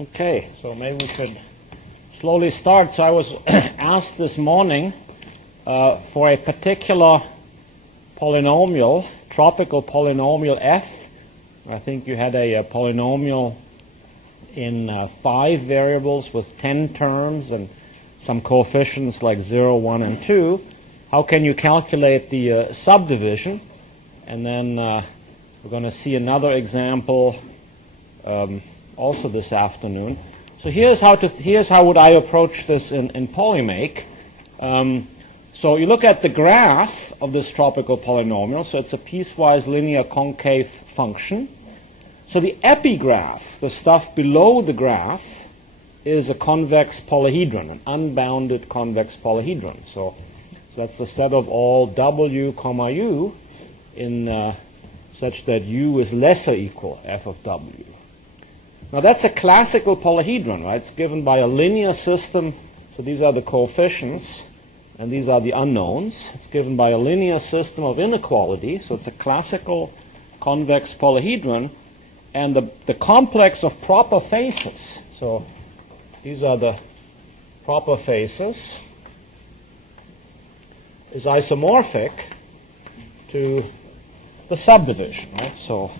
Okay, so maybe we should slowly start. So I was asked this morning for a particular polynomial, tropical polynomial f. I think you had a polynomial in 5 variables with 10 terms and some coefficients like 0, 1, and 2. How can you calculate the subdivision? And then we're going to see another example also this afternoon. So here's how would I approach this in Polymake. So you look at the graph of this tropical polynomial. So it's a piecewise linear concave function. So the epigraph, the stuff below the graph, is a convex polyhedron, an unbounded convex polyhedron. So that's the set of all w, u in such that u is lesser equal f of w. Now that's a classical polyhedron, right? It's given by a linear system. So these are the coefficients, and these are the unknowns. It's given by a linear system of inequality. So it's a classical convex polyhedron. And the complex of proper faces. So these are the proper faces, is isomorphic to the subdivision, right? So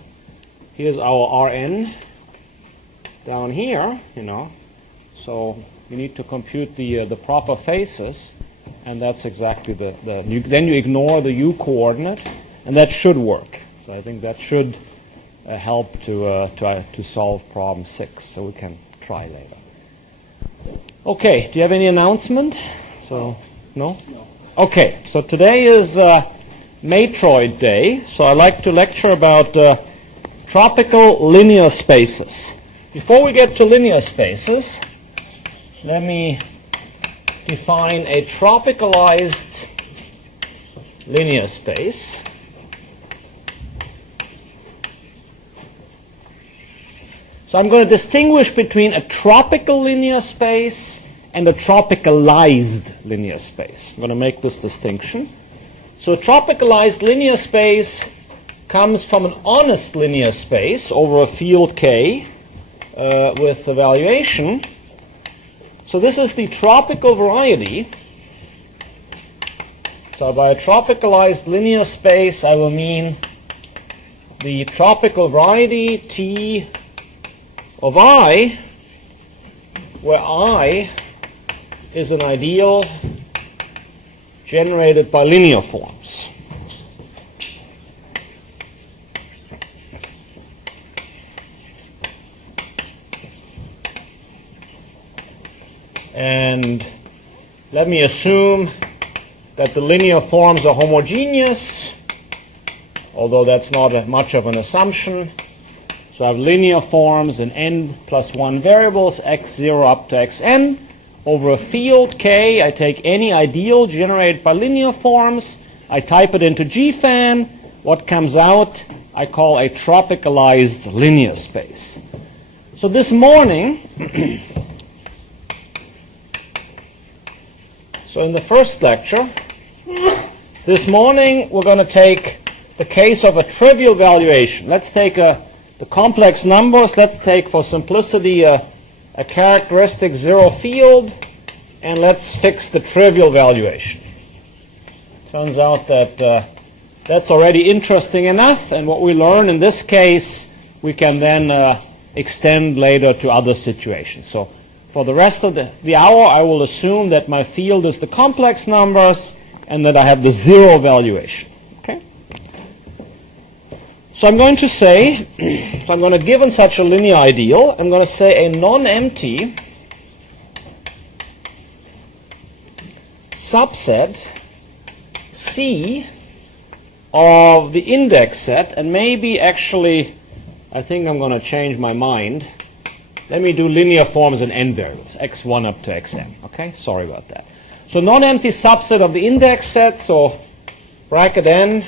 here's our Rn down here, So you need to compute the proper faces, and that's exactly then you ignore the u coordinate, and that should work. So I think that should help to solve problem 6. So we can try later. Okay. Do you have any announcement? So no. Okay. So today is Matroid Day. So I like to lecture about tropical linear spaces. Before we get to linear spaces, let me define a tropicalized linear space. So I'm going to distinguish between a tropical linear space and a tropicalized linear space. I'm going to make this distinction. So a tropicalized linear space comes from an honest linear space over a field K with evaluation. So this is the tropical variety. So by a tropicalized linear space, I will mean the tropical variety T of I, where I is an ideal generated by linear forms. And let me assume that the linear forms are homogeneous, although that's not much of an assumption. So I have linear forms in n plus 1 variables, x0 up to xn. Over a field K, I take any ideal generated by linear forms. I type it into GFAN. What comes out, I call a tropicalized linear space. So this morning, so in the first lecture, this morning we're going to take the case of a trivial valuation. Let's take the complex numbers. Let's take, for simplicity, a characteristic 0 field, and let's fix the trivial valuation. Turns out that that's already interesting enough, and what we learn in this case, we can then extend later to other situations. So for the rest of the hour, I will assume that my field is the complex numbers and that I have the 0 valuation. Okay? So I'm going to say, so I'm going to, given such a linear ideal, I'm going to say a non-empty subset C of the index set, and maybe actually, I think I'm going to change my mind. Let me do linear forms in n variables, x1 up to xn. Okay, sorry about that. So non-empty subset of the index set, so bracket n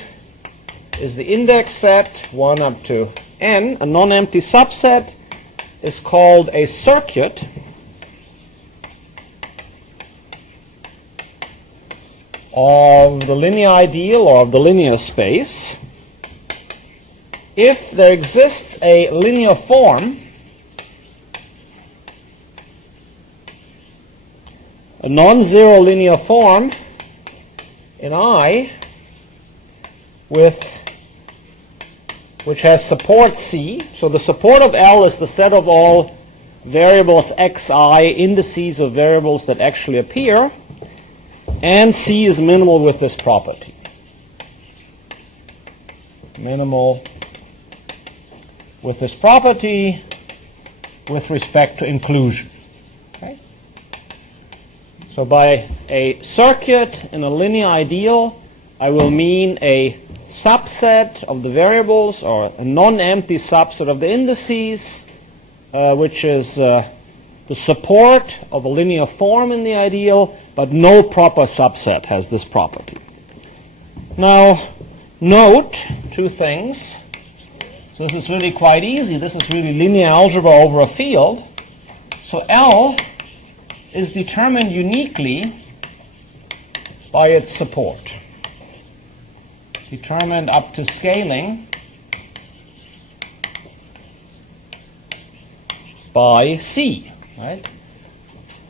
is the index set, 1 up to n. A non-empty subset is called a circuit of the linear ideal or of the linear space if there exists a linear form a non-zero linear form in I which has support C. So the support of L is the set of all variables xi, indices of variables that actually appear, and C is minimal with this property. Minimal with this property with respect to inclusion. Okay? So by a circuit in a linear ideal, I will mean a subset of the variables or a non-empty subset of the indices, which is the support of a linear form in the ideal, but no proper subset has this property. Now, note two things. So this is really quite easy. This is really linear algebra over a field. So L is determined uniquely by its support. Determined up to scaling by C, right?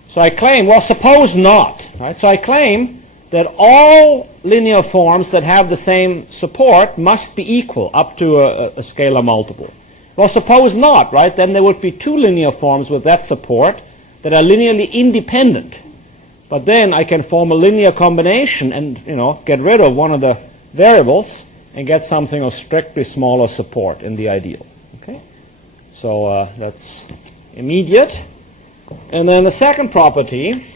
So I claim, well, suppose not, right? So I claim that all linear forms that have the same support must be equal up to a scalar multiple. Well, suppose not, right? Then there would be two linear forms with that support that are linearly independent. But then I can form a linear combination and, get rid of one of the variables and get something of strictly smaller support in the ideal. Okay? So that's immediate. And then the second property,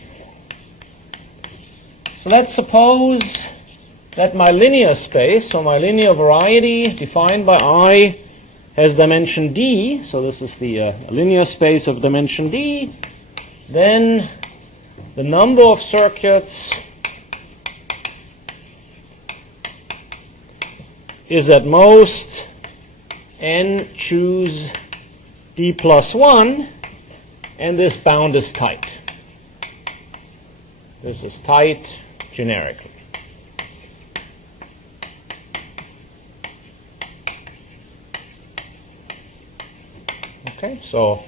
so let's suppose that my linear space, or my linear variety defined by I, has dimension d. So this is the linear space of dimension d. Then the number of circuits is at most n choose d plus 1, and this bound is tight. This is tight generically. Okay, so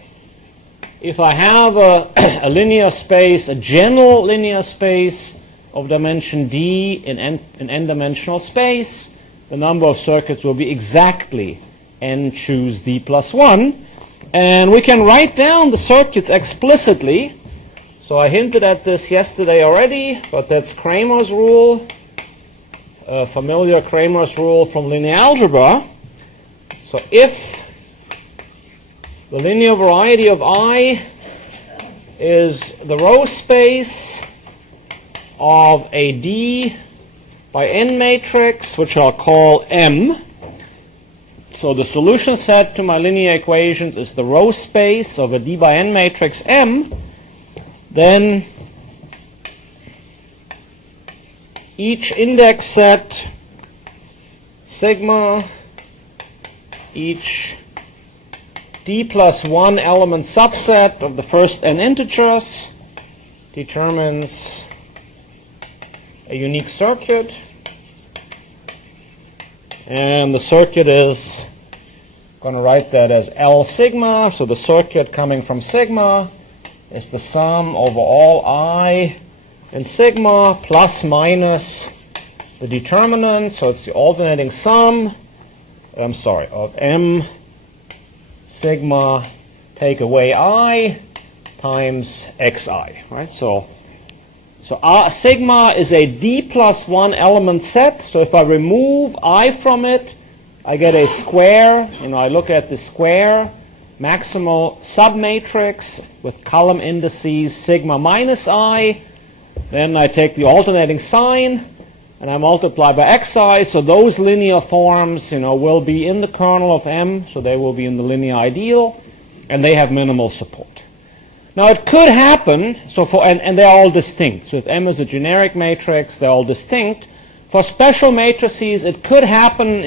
if I have a linear space, a general linear space of dimension d in n-dimensional space, the number of circuits will be exactly n choose d plus 1. And we can write down the circuits explicitly. So I hinted at this yesterday already, but that's Kramer's rule, familiar Kramer's rule from linear algebra. So if the linear variety of I is the row space of a d by n matrix, which I'll call M. So the solution set to my linear equations is the row space of a d by n matrix M. Then each index set sigma, each d plus 1 element subset of the first n integers determines a unique circuit, and the circuit is going to write that as L sigma. So the circuit coming from sigma is the sum over all I and sigma plus minus the determinant. So it's the alternating sum, of M sigma take away I times xi, right? So sigma is a d plus 1 element set. So if I remove I from it, I get a square. I look at the square maximal submatrix with column indices sigma minus I. Then I take the alternating sign and I multiply by xi. So those linear forms, will be in the kernel of M. So they will be in the linear ideal, and they have minimal support. Now it could happen, and they're all distinct. So if M is a generic matrix, they're all distinct. For special matrices, it could happen,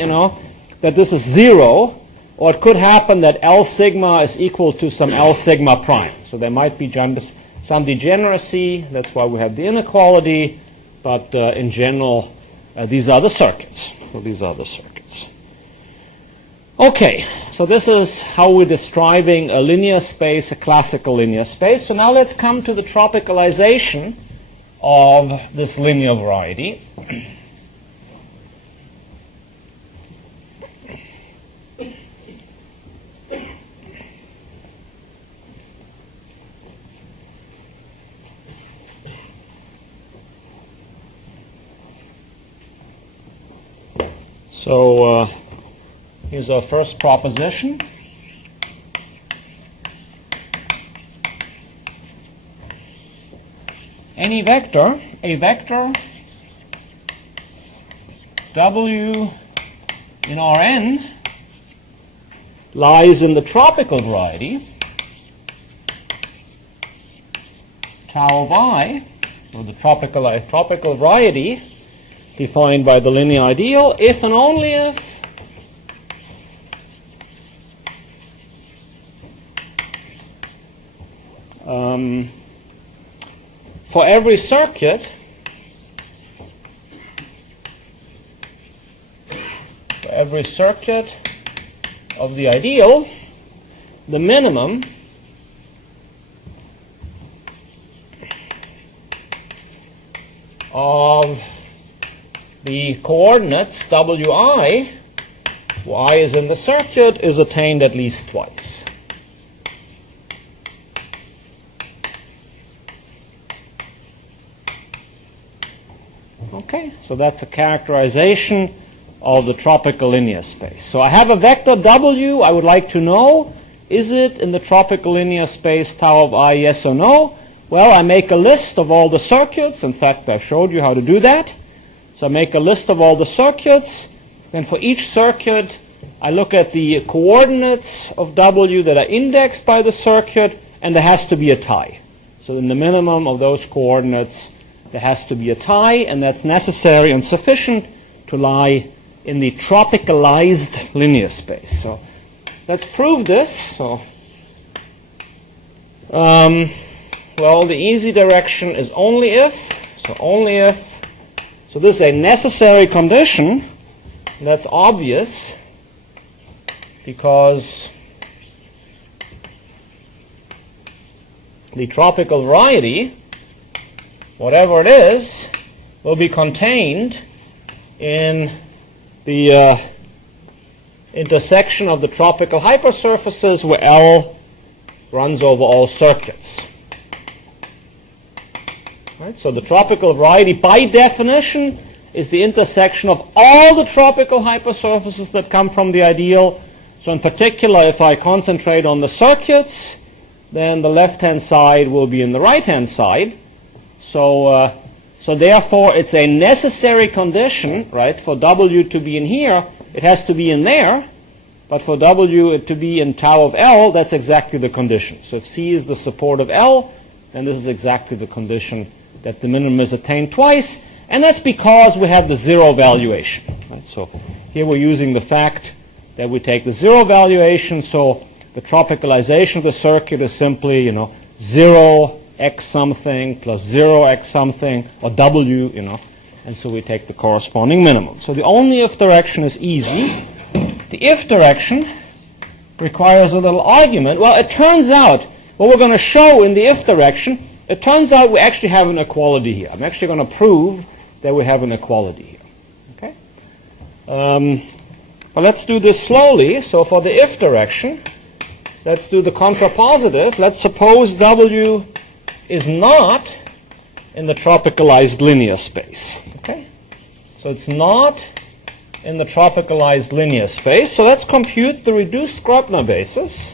that this is 0, or it could happen that L sigma is equal to some L sigma prime. So there might be some degeneracy. That's why we have the inequality. But in general, these are the circuits. So these are the circuits. Okay, so this is how we're describing a linear space, a classical linear space. So now let's come to the tropicalization of this linear variety. So here's our first proposition. Any vector, a vector W in Rn lies in the tropical variety tau of I, or the tropical variety defined by the linear ideal, if and only if for every circuit of the ideal, the minimum of the coordinates Wi, y is in the circuit, is attained at least twice. Okay, so that's a characterization of the tropical linear space. So I have a vector W. I would like to know, is it in the tropical linear space tau of I, yes or no? Well, I make a list of all the circuits. In fact, I showed you how to do that. So I make a list of all the circuits. Then for each circuit, I look at the coordinates of W that are indexed by the circuit, and there has to be a tie. So in the minimum of those coordinates, there has to be a tie, and that's necessary and sufficient to lie in the tropicalized linear space. So let's prove this. So, well, the easy direction is only if. So only if. So this is a necessary condition. That's obvious because the tropical variety, whatever it is, will be contained in the intersection of the tropical hypersurfaces where L runs over all circuits. Right? So the tropical variety, by definition, is the intersection of all the tropical hypersurfaces that come from the ideal. So in particular, if I concentrate on the circuits, then the left-hand side will be in the right-hand side. So therefore, it's a necessary condition, right, for W to be in here. It has to be in there, but for W to be in tau of L, that's exactly the condition. So if C is the support of L, then this is exactly the condition that the minimum is attained twice, and that's because we have the zero valuation. Right? So here we're using the fact that we take the zero valuation, so the tropicalization of the circuit is simply, 0 x something plus 0 x something, or W, and so we take the corresponding minimum. So the only if direction is easy. The if direction requires a little argument. Well, it turns out, what we're going to show in the if direction, it turns out we actually have an equality here. I'm actually going to prove that we have an equality here. Okay? Well, let's do this slowly. So for the if direction, let's do the contrapositive. Let's suppose W is not in the tropicalized linear space. Okay? So it's not in the tropicalized linear space. So let's compute the reduced Gröbner basis.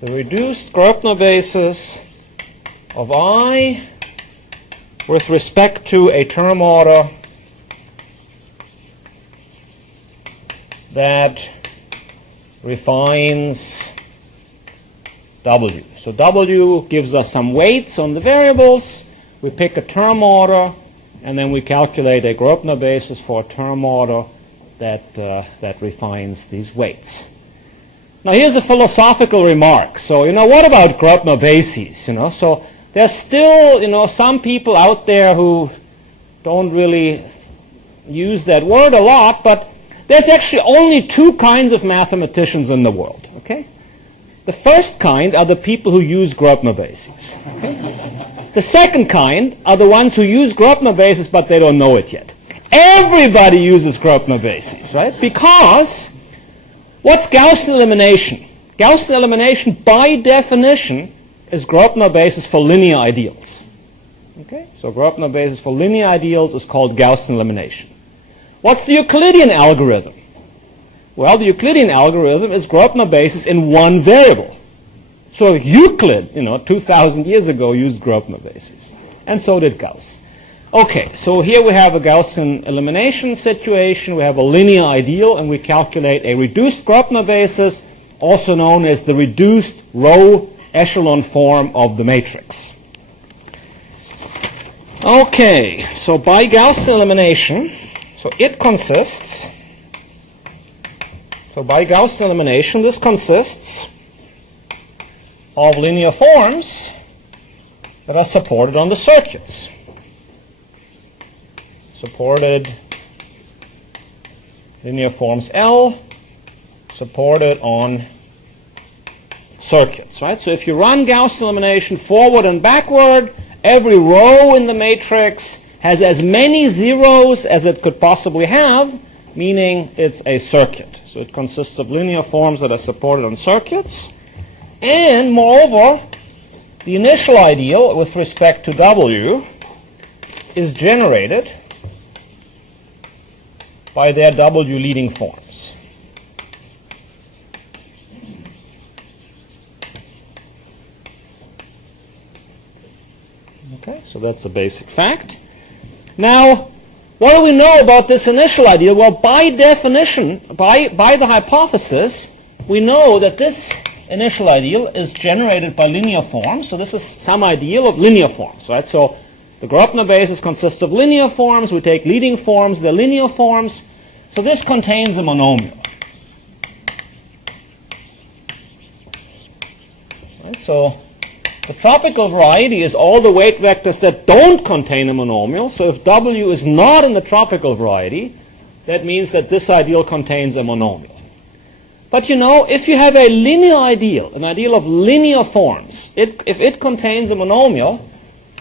The reduced Gröbner basis of I with respect to a term order that refines W. So W gives us some weights on the variables. We pick a term order, and then we calculate a Gröbner basis for a term order that refines these weights. Now here's a philosophical remark. So, what about Gröbner bases? So there's still, some people out there who don't really use that word a lot, but there's actually only two kinds of mathematicians in the world, okay? The first kind are the people who use Grobner bases. Okay? The second kind are the ones who use Grobner bases, but they don't know it yet. Everybody uses Grobner bases, right? Because what's Gaussian elimination? Gaussian elimination, by definition, is Grobner basis for linear ideals. Okay? So Grobner basis for linear ideals is called Gaussian elimination. What's the Euclidean algorithm? Well, the Euclidean algorithm is Grobner basis in one variable. So Euclid, 2,000 years ago, used Grobner basis. And so did Gauss. Okay, so here we have a Gaussian elimination situation. We have a linear ideal, and we calculate a reduced Grobner basis, also known as the reduced row echelon form of the matrix. Okay, so by Gaussian elimination, by Gaussian elimination, this consists of linear forms that are supported on the circuits. Supported linear forms L, supported on circuits, right? So if you run Gaussian elimination forward and backward, every row in the matrix has as many zeros as it could possibly have, meaning it's a circuit. So it consists of linear forms that are supported on circuits. And moreover, the initial ideal with respect to W is generated by their W leading forms. Okay, so that's a basic fact. Now, what do we know about this initial ideal? Well, by definition, by the hypothesis, we know that this initial ideal is generated by linear forms. So this is some ideal of linear forms, right? So the Grobner basis consists of linear forms. We take leading forms, they're linear forms. So this contains a monomial. Right? So the tropical variety is all the weight vectors that don't contain a monomial. So if W is not in the tropical variety, that means that this ideal contains a monomial. But if you have a linear ideal, an ideal of linear forms, if it contains a monomial,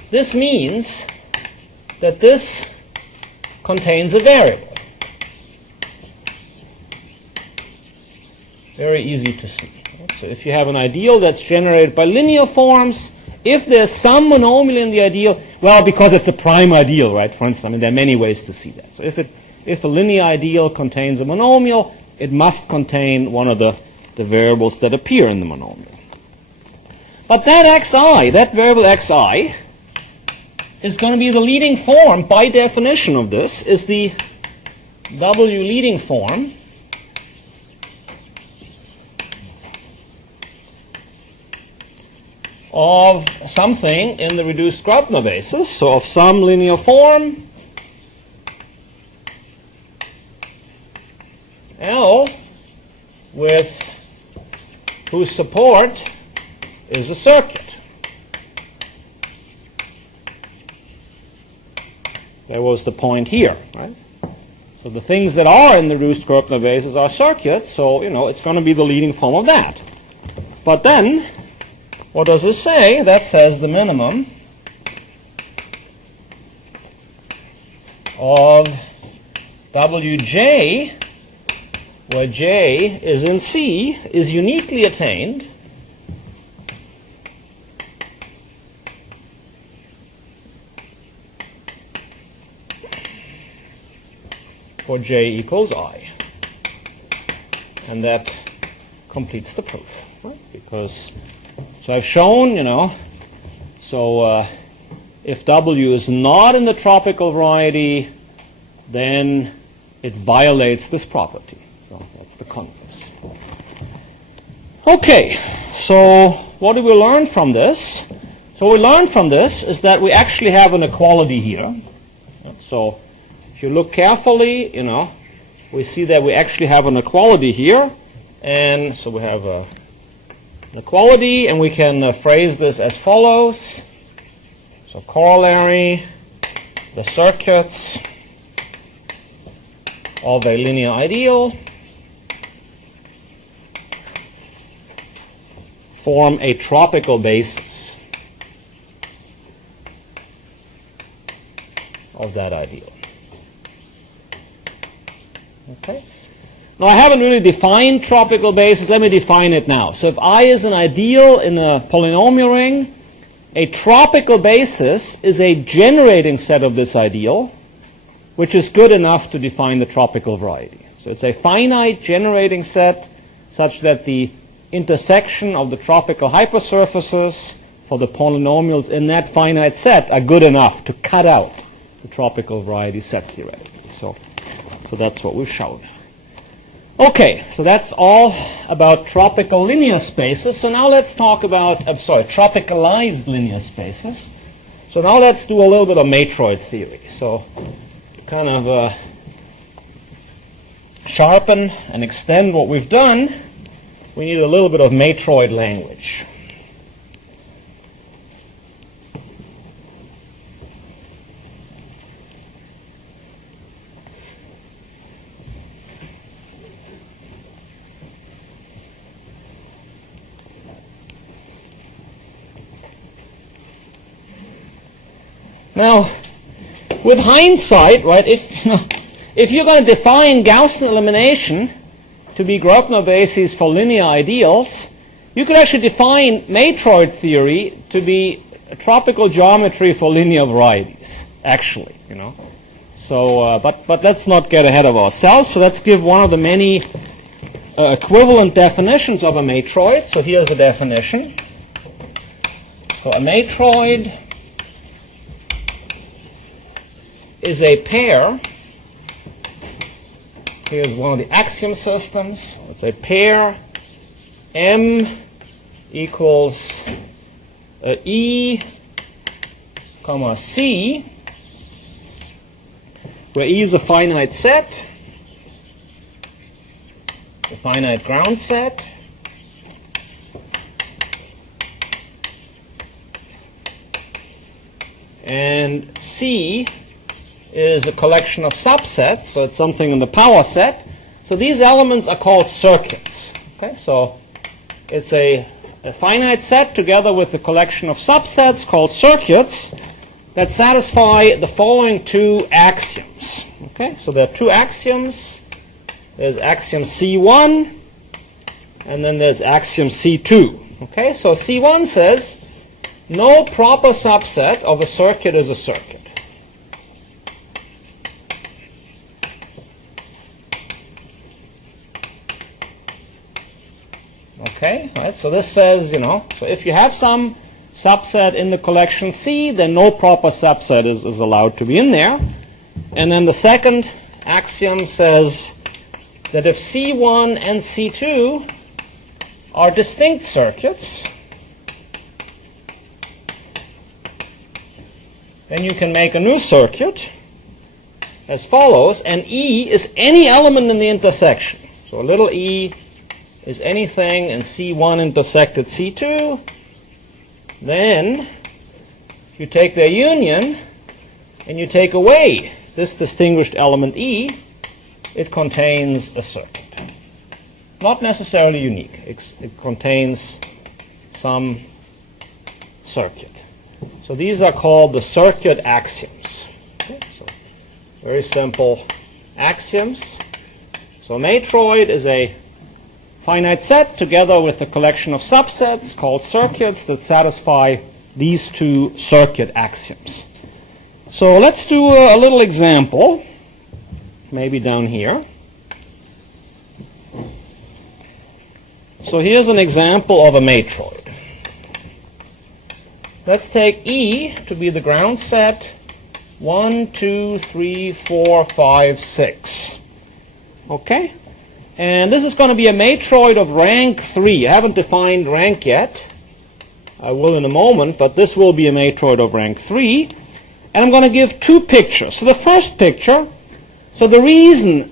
this means that this contains a variable. Very easy to see. So if you have an ideal that's generated by linear forms, if there's some monomial in the ideal, well, because it's a prime ideal, right? For instance, there are many ways to see that. So if a linear ideal contains a monomial, it must contain one of the variables that appear in the monomial. But that xi, that variable xi, is going to be the leading form, by definition of this, is the W leading form of something in the reduced Grobner basis, so of some linear form L with whose support is a circuit. That was the point here, right? So the things that are in the reduced Grobner basis are circuits, so it's going to be the leading form of that. But then, what does it say? That says the minimum of Wj, where J is in C, is uniquely attained for J equals I. And that completes the proof, right? Because so I've shown, so if W is not in the tropical variety, then it violates this property. So that's the converse. Okay, so what do we learn from this? So what we learn from this is that we actually have an equality here. So if you look carefully, we see that we actually have an equality here. And so we have an equality, and we can phrase this as follows. So corollary, the circuits of a linear ideal form a tropical basis of that ideal. Okay. Now I haven't really defined tropical basis. Let me define it now. So if I is an ideal in a polynomial ring, a tropical basis is a generating set of this ideal, which is good enough to define the tropical variety. So it's a finite generating set such that the intersection of the tropical hypersurfaces for the polynomials in that finite set are good enough to cut out the tropical variety set theoretically. So that's what we've shown. Okay, so that's all about tropical linear spaces. So now let's talk about, tropicalized linear spaces. So now let's do a little bit of Matroid theory. So kind of sharpen and extend what we've done, we need a little bit of Matroid language. Now, with hindsight, right, if you're going to define Gaussian elimination to be Grobner bases for linear ideals, you could actually define Matroid theory to be a tropical geometry for linear varieties, actually, So, but let's not get ahead of ourselves. So let's give one of the many equivalent definitions of a matroid. So here's a definition. So a matroid is a pair. Here's one of the axiom systems. It's a pair M equals E, comma C, where E is a finite set, a finite ground set, and C is a collection of subsets, so it's something in the power set. So these elements are called circuits. Okay, so it's a finite set together with a collection of subsets called circuits that satisfy the following two axioms. Okay, so there are two axioms. There's axiom C1, and then there's axiom C2. Okay, so C1 says no proper subset of a circuit is a circuit. Okay, right, so this says, so if you have some subset in the collection C, then no proper subset is allowed to be in there. And then the second axiom says that if C1 and C2 are distinct circuits, then you can make a new circuit as follows, and E is any element in the intersection. So a little e is anything in C1 intersected C2, then you take their union and you take away this distinguished element E, it contains a circuit. Not necessarily unique. It contains some circuit. So these are called the circuit axioms. Okay, so very simple axioms. So matroid is a finite set together with a collection of subsets called circuits that satisfy these two circuit axioms. So let's do a little example, maybe down here. So here's an example of a matroid. Let's take E to be the ground set 1, 2, 3, 4, 5, 6. Okay? And this is going to be a matroid of rank 3. I haven't defined rank yet. I will in a moment, but this will be a matroid of rank 3. And I'm going to give two pictures. So the first picture, so the reason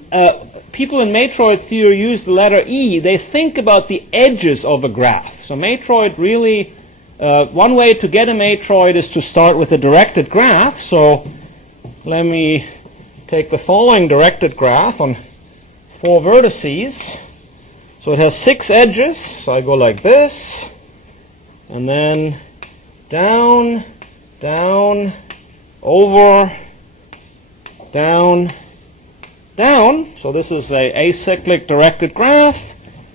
people in matroid theory use the letter E, they think about the edges of a graph. So matroid really, one way to get a matroid is to start with a directed graph. So let me take the following directed graph on 4 vertices. So it has 6 edges. So I go like this, and then down, down, over, down, down. So this is a acyclic directed graph.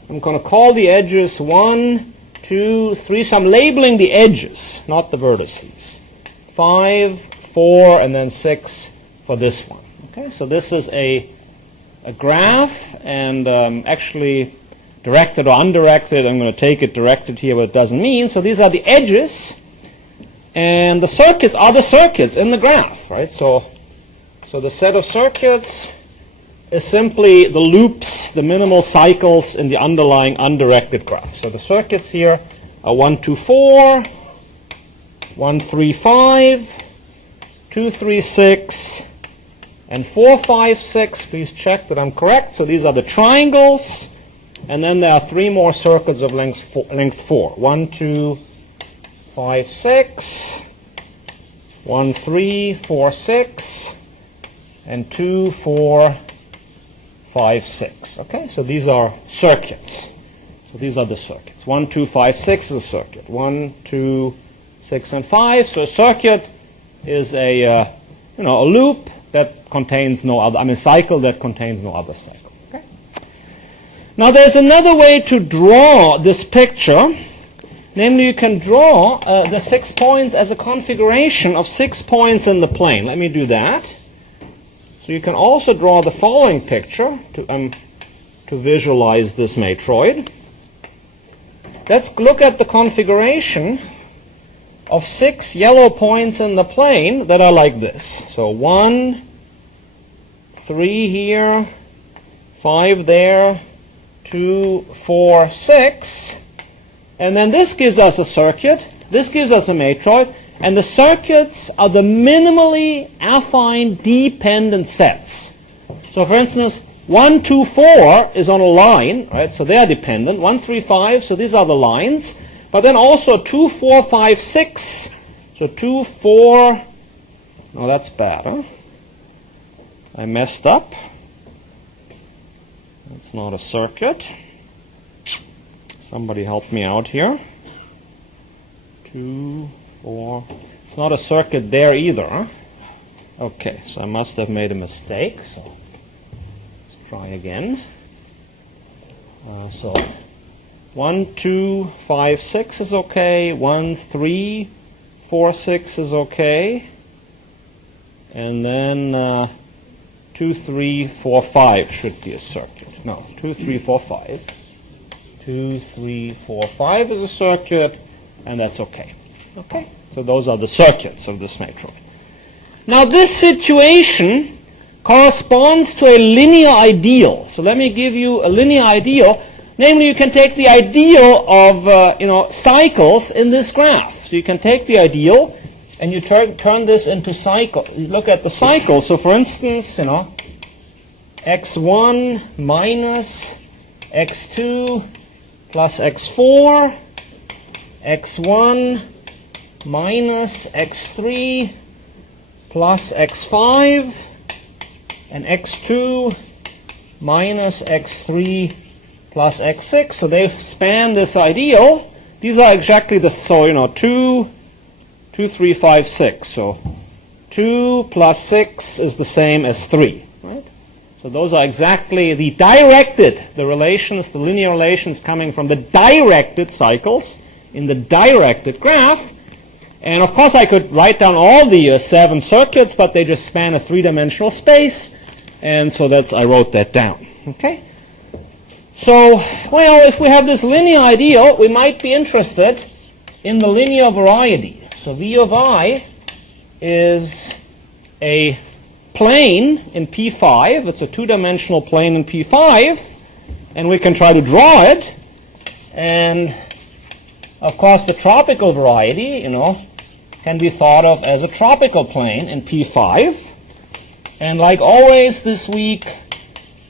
I'm going to call the edges 1, 2, 3. So I'm labeling the edges, not the vertices. 5, 4, and then 6 for this one. Okay, so this is a graph, and actually directed or undirected. I'm going to take it directed here, but it doesn't mean. So these are the edges, and the circuits are the circuits in the graph, right? So the set of circuits is simply the loops, the minimal cycles in the underlying undirected graph. So the circuits here are 1, 2, 4, 1, 3, 5, 2, 3, 6, and 4, 5, 6. Please check that I'm correct. So these are the triangles, and then there are 3 more circuits of length 4. 1, 2, 5, 6, 1, 3, 4, 6, and 2, 4, 5, 6. Okay, so these are circuits. So these are the circuits. 1, 2, 5, 6 is a circuit. 1, 2, 6, and 5. So a circuit is a loop that contains no other, cycle that contains no other cycle. Okay. Now there's another way to draw this picture. Namely, you can draw the 6 points as a configuration of 6 points in the plane. Let me do that. So you can also draw the following picture to visualize this matroid. Let's look at the configuration of 6 yellow points in the plane that are like this. So 1, 3 here, 5 there, 2, 4, 6. And then this gives us a circuit. This gives us a matroid. And the circuits are the minimally affine dependent sets. So for instance, 1, 2, 4 is on a line, right? So they are dependent. 1, 3, 5, so these are the lines. But then also 2, 4, 5, 6. So 2, 4, no, that's bad, huh? I messed up. That's not a circuit. Somebody help me out here. 2, 4. It's not a circuit there either, huh? Okay, so I must have made a mistake. So let's try again. So 1, 2, 5, 6 is okay. 1, 3, 4, 6 is okay. And then 2, 3, 4, 5 should be a circuit. No, 2, 3, 4, 5. 2, 3, 4, 5 is a circuit, and that's okay. Okay, so those are the circuits of this matroid. Now this situation corresponds to a linear ideal. So let me give you a linear ideal. Namely, you can take the ideal of cycles in this graph. So you can take the ideal and you turn this into cycle. You look at the cycle. So for instance, x1 minus x2 plus x4, x1 minus x3 plus x5, and x2 minus x3 plus x6. So they span this ideal. These are exactly the, 2, 3, 5, 6. So 2 plus 6 is the same as 3, right? So those are exactly the relations, the linear relations coming from the directed cycles in the directed graph. And of course I could write down all the 7 circuits, but they just span a 3-dimensional space, and so I wrote that down. Okay? So, well, if we have this linear ideal, we might be interested in the linear variety. So V of I is a plane in P5. It's a 2-dimensional plane in P5, and we can try to draw it. And of course, the tropical variety, can be thought of as a tropical plane in P5. And like always this week,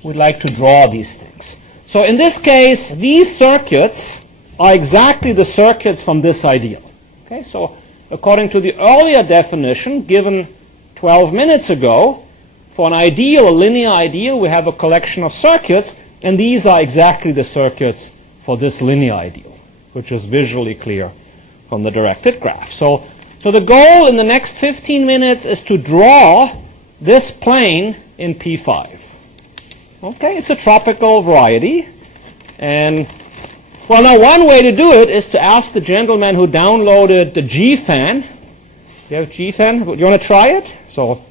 we'd like to draw these things. So in this case, these circuits are exactly the circuits from this ideal. Okay, so according to the earlier definition given 12 minutes ago, for an ideal, a linear ideal, we have a collection of circuits, and these are exactly the circuits for this linear ideal, which is visually clear from the directed graph. So the goal in the next 15 minutes is to draw this plane in P5. Okay, it's a tropical variety. And, well, now one way to do it is to ask the gentleman who downloaded the GFan. You have GFan? You want to try it? So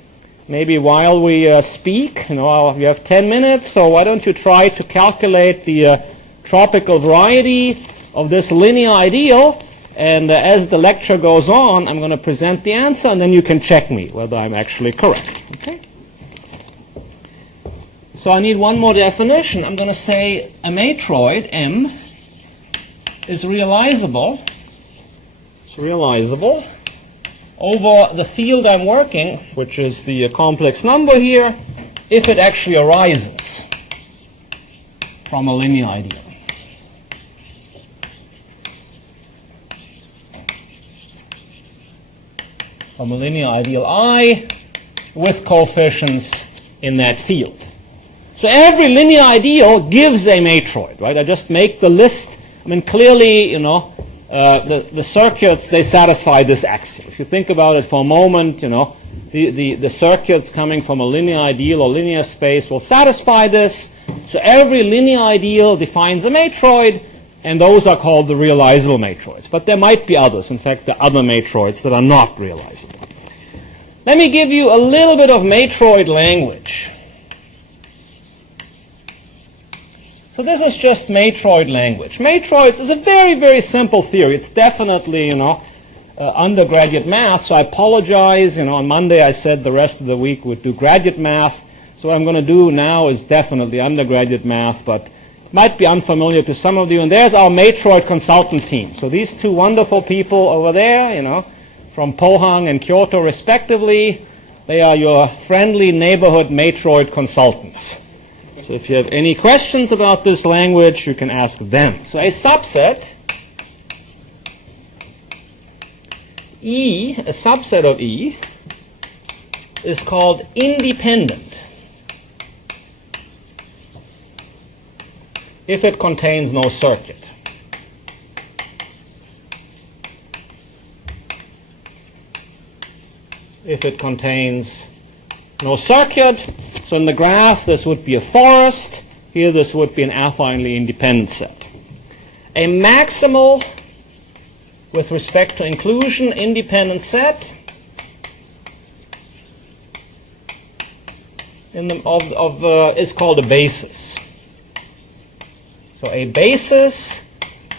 maybe while we speak, you have 10 minutes, so why don't you try to calculate the tropical variety of this linear ideal, and as the lecture goes on, I'm going to present the answer, and then you can check me whether I'm actually correct. Okay? So I need one more definition. I'm going to say a matroid, M, is realizable. It's realizable over the field I'm working, which is the complex number here, if it actually arises from a linear ideal. From a linear ideal I with coefficients in that field. So every linear ideal gives a matroid, right? I just make the list. I mean, clearly, the circuits, they satisfy this axiom. If you think about it for a moment, the circuits coming from a linear ideal or linear space will satisfy this. So every linear ideal defines a matroid, and those are called the realizable matroids. But there might be others. In fact, there are other matroids that are not realizable. Let me give you a little bit of matroid language. So this is just matroid language. Matroids is a very, very simple theory. It's definitely, undergraduate math. So I apologize. On Monday I said the rest of the week would do graduate math. So what I'm going to do now is definitely undergraduate math, but it might be unfamiliar to some of you. And there's our matroid consultant team. So these two wonderful people over there, from Pohang and Kyoto respectively, they are your friendly neighborhood matroid consultants. So if you have any questions about this language, you can ask them. So a subset, E, a subset of E, is called independent if it contains no circuit. If it contains no circuit, so in the graph this would be a forest, here this would be an affinely independent set. A maximal, with respect to inclusion, independent set is called a basis. So a basis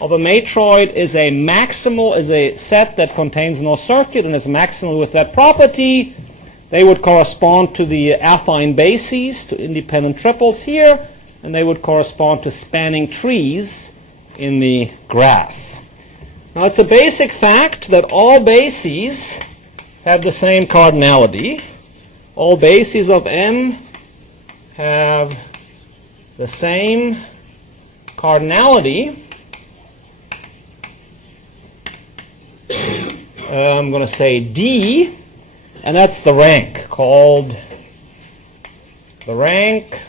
of a matroid is a maximal, is a set that contains no circuit and is maximal with that property. They would correspond to the affine bases, to independent triples here, and they would correspond to spanning trees in the graph. Now it's a basic fact that all bases have the same cardinality. All bases of M have the same cardinality. I'm going to say D. And that's the rank, called the rank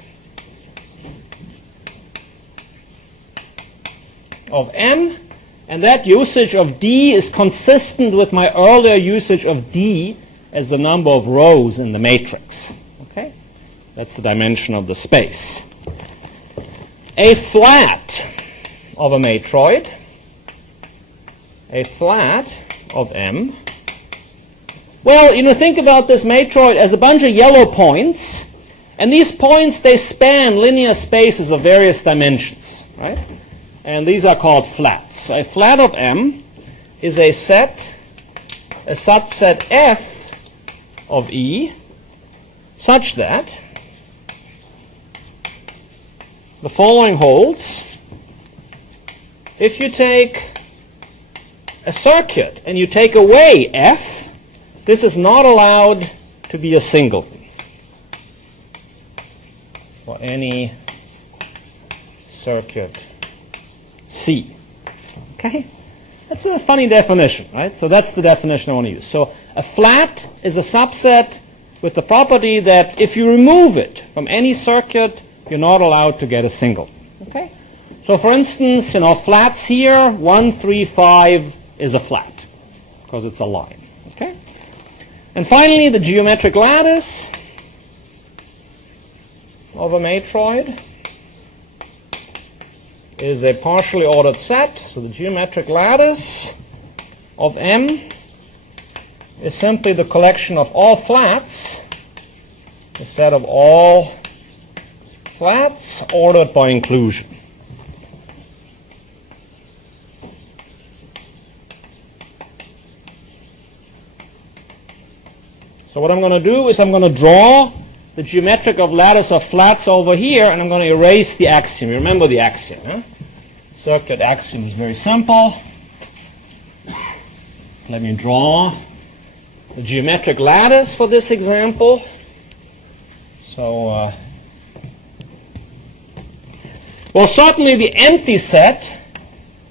of M. And that usage of D is consistent with my earlier usage of D as the number of rows in the matrix. Okay? That's the dimension of the space. A flat of a matroid, a flat of M. Well, think about this matroid as a bunch of yellow points, and these points, they span linear spaces of various dimensions, right? And these are called flats. A flat of M is a set, a subset F of E, such that the following holds. If you take a circuit and you take away F, this is not allowed to be a singleton for any circuit C. Okay? That's a funny definition, right? So that's the definition I want to use. So a flat is a subset with the property that if you remove it from any circuit, you're not allowed to get a singleton. Okay? So for instance, flats here, 1, 3, 5 is a flat. because it's a line. Okay? And finally, the geometric lattice of a matroid is a partially ordered set. So the geometric lattice of M is simply the collection of all flats, a set of all flats ordered by inclusion. So what I'm going to do is I'm going to draw the geometric of lattice of flats over here, and I'm going to erase the axiom. You remember the axiom, huh? Circuit axiom is very simple. Let me draw the geometric lattice for this example. So, well, certainly the empty set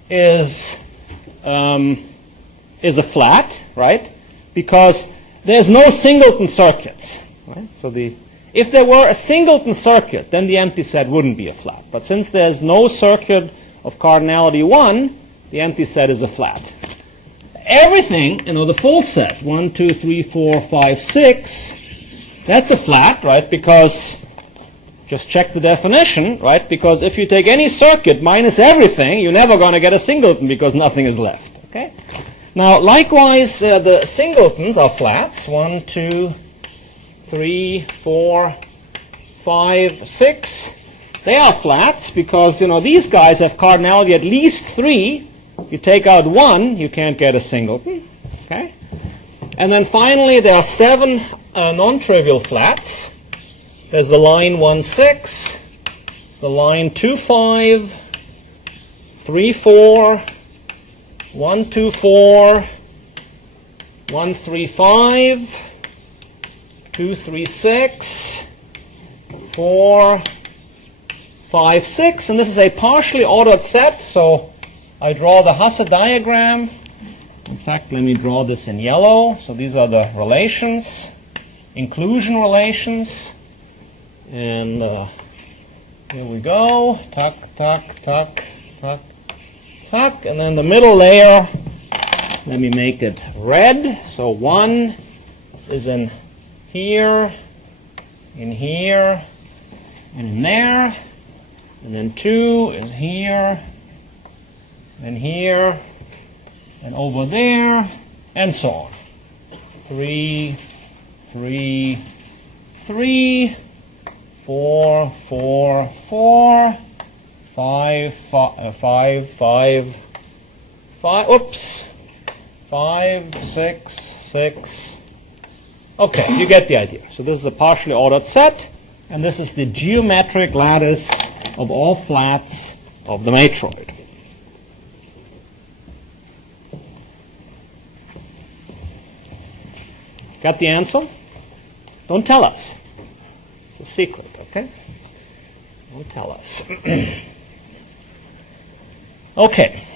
is a flat, right? Because there's no singleton circuits, right? So if there were a singleton circuit, then the empty set wouldn't be a flat. But since there's no circuit of cardinality 1, the empty set is a flat. Everything, the full set, 1, 2, 3, 4, 5, 6, that's a flat, right? Because, just check the definition, right? Because if you take any circuit minus everything, you're never going to get a singleton because nothing is left, okay? Now, likewise, the singletons are flats. 1, 2, 3, 4, 5, 6. They are flats because, these guys have cardinality at least 3. You take out 1, you can't get a singleton. Okay? And then finally, there are 7 non-trivial flats. There's the line 1, 6, the line 2, 5, 3, 4, 1, 2, 4, 1, 3, 5, 2, 3, 6, 4, 5, 6. And this is a partially ordered set, so I draw the Hasse diagram. In fact, let me draw this in yellow. So these are the relations, inclusion relations. And here we go. Tuck, tuck, tuck, tuck, tuck. And then the middle layer, let me make it red. So 1 is in here, and in there. And then 2 is here, and here, and over there, and so on. 3, 3, 3, 4, 4, 4, 5, 5, 5, 5, 5, oops, 5, 6, 6. Okay, you get the idea. So this is a partially ordered set, and this is the geometric lattice of all flats of the matroid. Got the answer? Don't tell us. It's a secret, okay? Don't tell us. Okay.